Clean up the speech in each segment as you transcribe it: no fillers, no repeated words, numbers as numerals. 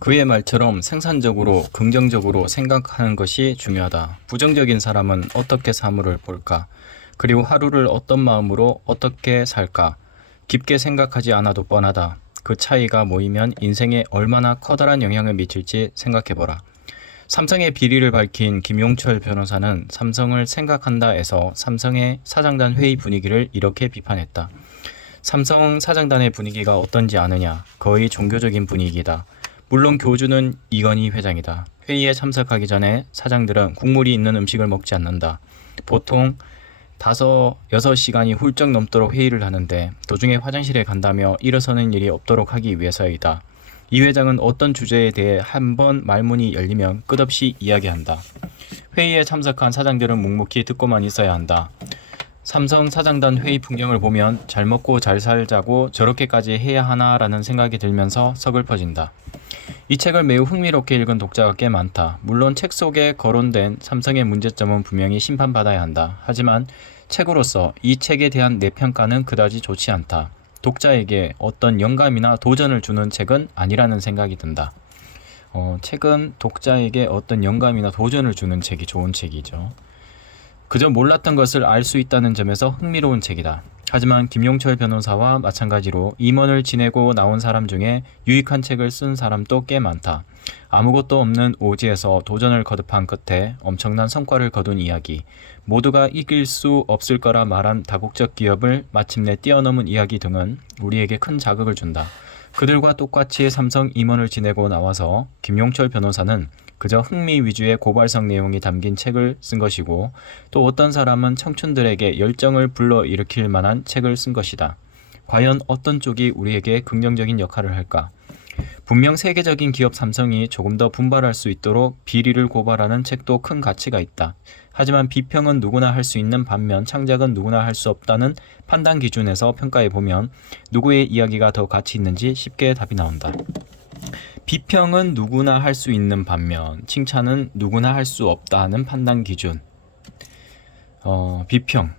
그의 말처럼 생산적으로 긍정적으로 생각하는 것이 중요하다. 부정적인 사람은 어떻게 사물을 볼까? 그리고 하루를 어떤 마음으로 어떻게 살까? 깊게 생각하지 않아도 뻔하다. 그 차이가 모이면 인생에 얼마나 커다란 영향을 미칠지 생각해보라. 삼성의 비리를 밝힌 김용철 변호사는 삼성을 생각한다에서 삼성의 사장단 회의 분위기를 이렇게 비판했다. 삼성 사장단의 분위기가 어떤지 아느냐? 거의 종교적인 분위기다. 물론 교주는 이건희 회장이다. 회의에 참석하기 전에 사장들은 국물이 있는 음식을 먹지 않는다. 보통 6시간이 훌쩍 넘도록 회의를 하는데 도중에 화장실에 간다며 일어서는 일이 없도록 하기 위해서이다. 이 회장은 어떤 주제에 대해 한번 말문이 열리면 끝없이 이야기한다. 회의에 참석한 사장들은 묵묵히 듣고만 있어야 한다. 삼성 사장단 회의 풍경을 보면 잘 먹고 잘 살자고 저렇게까지 해야 하나라는 생각이 들면서 서글퍼진다. 이 책을 매우 흥미롭게 읽은 독자가 꽤 많다. 물론 책 속에 거론된 삼성의 문제점은 분명히 심판받아야 한다. 하지만 책으로서 이 책에 대한 내 평가는 그다지 좋지 않다. 독자에게 어떤 영감이나 도전을 주는 책은 아니라는 생각이 든다. 책은 독자에게 어떤 영감이나 도전을 주는 책이 좋은 책이죠. 그저 몰랐던 것을 알 수 있다는 점에서 흥미로운 책이다. 하지만 김용철 변호사와 마찬가지로 임원을 지내고 나온 사람 중에 유익한 책을 쓴 사람도 꽤 많다. 아무것도 없는 오지에서 도전을 거듭한 끝에 엄청난 성과를 거둔 이야기, 모두가 이길 수 없을 거라 말한 다국적 기업을 마침내 뛰어넘은 이야기 등은 우리에게 큰 자극을 준다. 그들과 똑같이 삼성 임원을 지내고 나와서 김용철 변호사는 그저 흥미 위주의 고발성 내용이 담긴 책을 쓴 것이고, 또 어떤 사람은 청춘들에게 열정을 불러일으킬 만한 책을 쓴 것이다. 과연 어떤 쪽이 우리에게 긍정적인 역할을 할까? 분명 세계적인 기업 삼성이 조금 더 분발할 수 있도록 비리를 고발하는 책도 큰 가치가 있다. 하지만 비평은 누구나 할 수 있는 반면 창작은 누구나 할 수 없다는 판단 기준에서 평가해보면 누구의 이야기가 더 가치 있는지 쉽게 답이 나온다. 비평은 누구나 할 수 있는 반면 칭찬은 누구나 할 수 없다는 판단 기준. 비평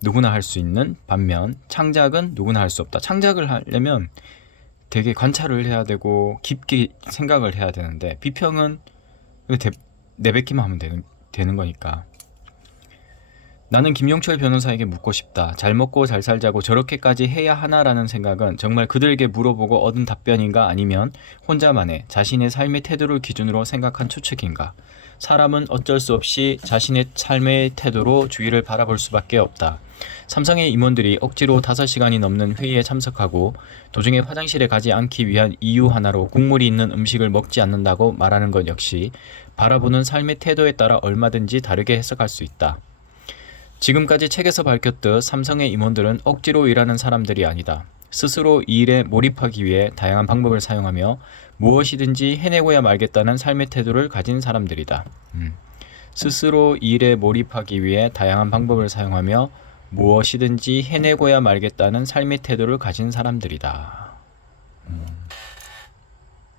누구나 할 수 있는 반면 창작은 누구나 할 수 없다. 창작을 하려면 되게 관찰을 해야 되고 깊게 생각을 해야 되는데 비평은 내뱉기만 하면 되는 거니까. 나는 김용철 변호사에게 묻고 싶다. 잘 먹고 잘 살자고 저렇게까지 해야 하나라는 생각은 정말 그들에게 물어보고 얻은 답변인가, 아니면 혼자만의 자신의 삶의 태도를 기준으로 생각한 추측인가? 사람은 어쩔 수 없이 자신의 삶의 태도로 주위를 바라볼 수밖에 없다. 삼성의 임원들이 억지로 5시간이 넘는 회의에 참석하고 도중에 화장실에 가지 않기 위한 이유 하나로 국물이 있는 음식을 먹지 않는다고 말하는 것 역시 바라보는 삶의 태도에 따라 얼마든지 다르게 해석할 수 있다. 지금까지 책에서 밝혔듯 삼성의 임원들은 억지로 일하는 사람들이 아니다. 스스로 이 일에 몰입하기 위해 다양한 방법을 사용하며 무엇이든지 해내고야 말겠다는 삶의 태도를 가진 사람들이다. 스스로 이 일에 몰입하기 위해 다양한 방법을 사용하며 무엇이든지 해내고야 말겠다는 삶의 태도를 가진 사람들이다.